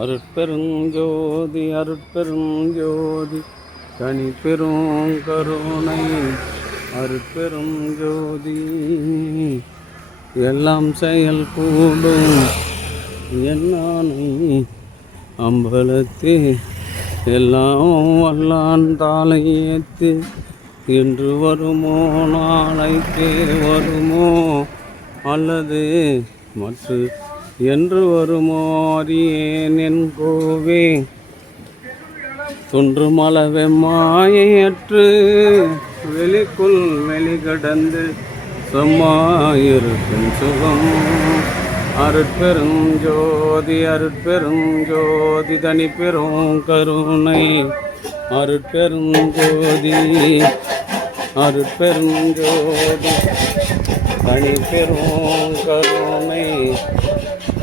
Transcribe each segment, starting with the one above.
அருட்பெருஞ்சோதி அருட்பெருஞ்சோதி தனி பெரும் கருணை அருட்பெருஞ்சோதி எல்லாம் செயல் கூடும் என்னானை அம்பலத்தே எல்லாம் வல்லான் தாளை ஏத்து என்று வருமோ நாளைக்கே வருமோ அல்லது மற்ற என்று வருமோ அறியேன் என் கோவே தொன்று மலவே மாயையற்று வெளிக்குள் வெளிகடந்து சும்மாயிருக்கும் சுகம் அருட்பெருஞ்சோதி அருட்பெருஞ்சோதி தனி பெரும் கருணை அருட்பெருஞ்சோதி அருட்பெருஞ்சோதி தனி பெரும் கருணை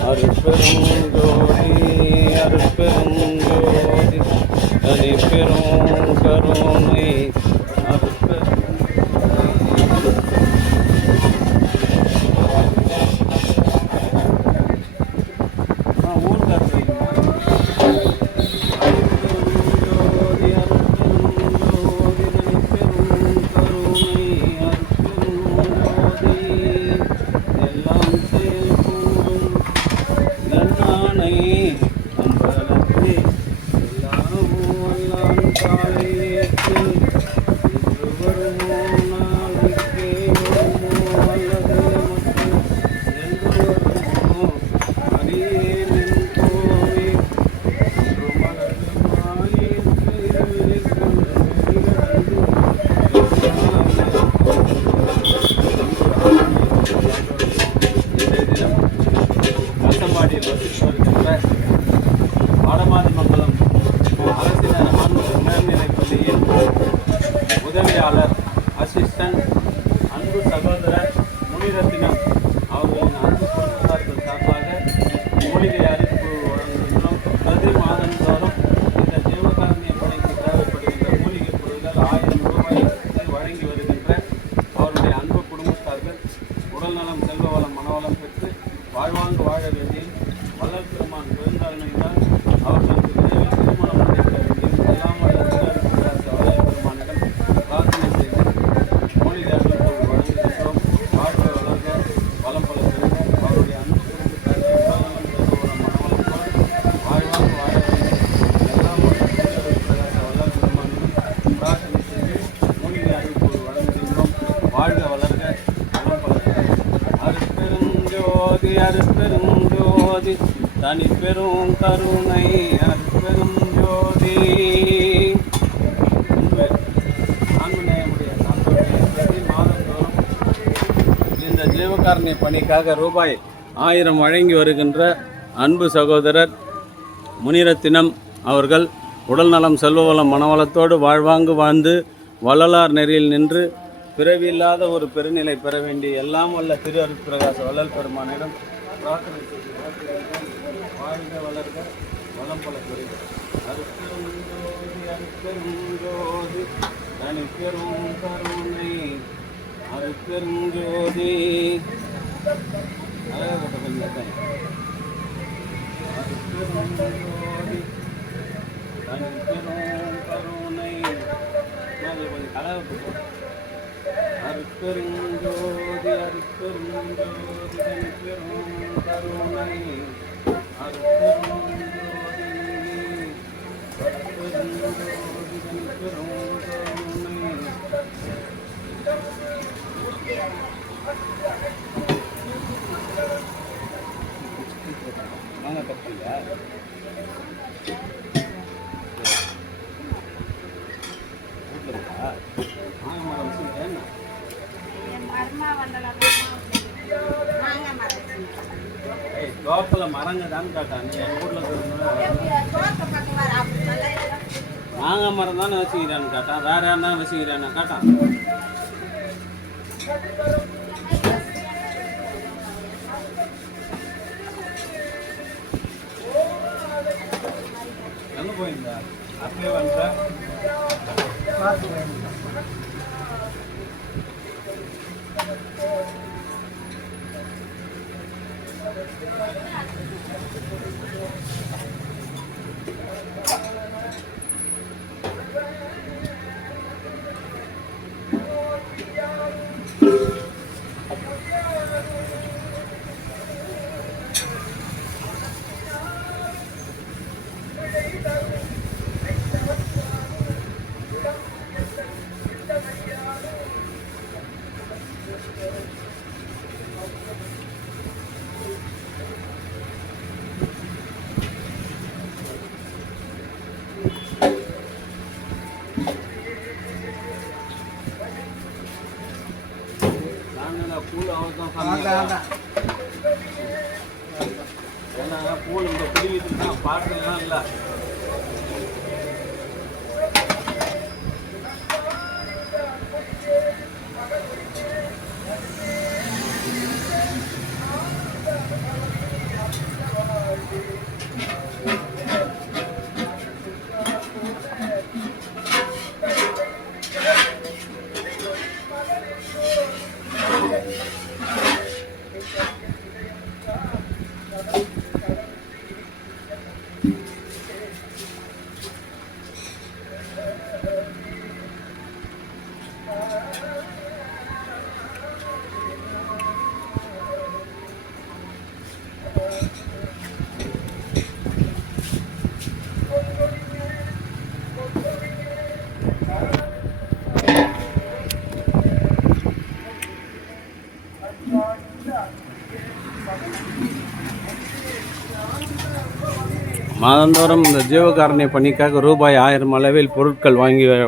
அருட்பெருஞ்சோதி அருட்பெருஞ்சோதி தனி பெரும் கருணை ஆடமாதிமங்கலம் அரசினர் உயர்நிலைப் பள்ளியில் உதவியாளர் அசிஸ்டன்ட் அன்பு சகோதரர் முனிரத்தினம் அவர்களின் அன்பு குடும்பத்தார்கள் சார்பாக மூலிகை அறிவிப்பு வழங்குகின்றோம். பிரதி மாதந்தோறும் இந்த ஜீவகாருண்ய பணிக்கு தேவைப்படுகின்ற மூலிகை பொருட்கள் 1000 ரூபாய்க்கு வழங்கி வருகின்ற அவருடைய அன்பு குடும்பத்தார்கள் உடல்நலம் செல்வ வளம் மனவளம் பெற்று வாழ்வாங்கு வாழ வேண்டிய வள்ளல் பெருமான் பெருந்தாழ்மையினால் அவர்களுக்கு விரைவில் திருமணம் நடைபெற வேண்டியும் எல்லாம் வல்ல வள்ளல் பெருமானிடம் பிரார்த்தனை செய்து மூலிகை அறிவிப்பு வழங்குகின்றோம். வாழ்க்கை வளர்க வளம் பல பெறுக அவருடைய அன்பு குடும்பத்தார்கள் உடல்நலம் செல்வ வளம் மனவளத்தோடு வாழ்வாங்கு வாழ வேண்டியும் எல்லாம் வல்ல வள்ளல் பெருமானிடம் பிரார்த்தனை செய்து மூலிகை அறிவிப்பு வழங்குகின்றோம். வாழ்க வளர்க வளம் பல பெறுக அருட்பெருஞ்சோதி அருட்பெருஞ்சோதி தனி பெரும் கருணை அருட்பெருஞ்சோதி ஆன்மநேயமுடைய பிரதி மாதந்தோறும் இந்த ஜீவகாருண்ய பணிக்காக ரூபாய் 1000 வழங்கி வருகின்ற அன்பு சகோதரர் முனிரத்தினம் அவர்கள் உடல்நலம் செல்வவளம் மனவளத்தோடு வாழ்வாங்கு வாழ்ந்து வள்ளலார் நெறியில் நின்று பிறவியில்லாத ஒரு பெருநிலை பெற வேண்டிய எல்லாம் வல்ல திரு அருட்பிரகாச வள்ளல் பெருமானிடம் பிரார்த்தனை செய்து வாழ்க வளர்க வளம் பல பெறுக அருட்பெருஞ்சோதி அருட்பெருஞ்சோதி தனி பெரும் கருணை அருட்பெருஞ்சோதி அருட்பெருஞ்சோதி தனி பெரும் கருணை கலவை அருட்பெருஞ்சோதி அருட்பெருஞ்சோதி தனி பெரும் கருணை அருட்பெருஞ்சோதி அருட்பெருஞ்சோதி தனி பெரும் கருணை வாங்க கட்டியா தோப்பில் மரங்க தான் காட்டான் என் ஊரில் மாங்காய் மரம் தானே வச்சுக்கிறான்னு காட்டான் வேற என்ன வச்சுக்கிறான்னு காட்டான் எங்கே போயிருந்தா அப்படியே வந்துட்டா பூல் அவர்தான் ஏன்னா பூல் இந்த பிடிவிட்டு தான் பாட்டுலாம் இல்லை. மாதந்தோறும் இந்த ஜீவகாருண்ய பணிக்காக ரூபாய் 1000 அளவில் பொருட்கள்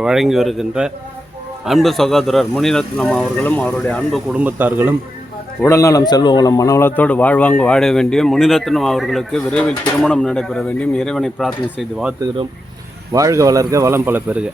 வழங்கி வருகின்ற அன்பு சகோதரர் முனிரத்னம் அவர்களும் அவருடைய அன்பு குடும்பத்தார்களும் உடல்நலம் செல்வங்களும் மனவளத்தோடு வாழ்வாங்க வாழ வேண்டியும் முனிரத்னம் அவர்களுக்கு விரைவில் திருமணம் நடைபெற வேண்டியும் இறைவனை பிரார்த்தனை செய்து வாழ்த்துகிறோம். வாழ்க வளர்க வளம் பல பெறுக.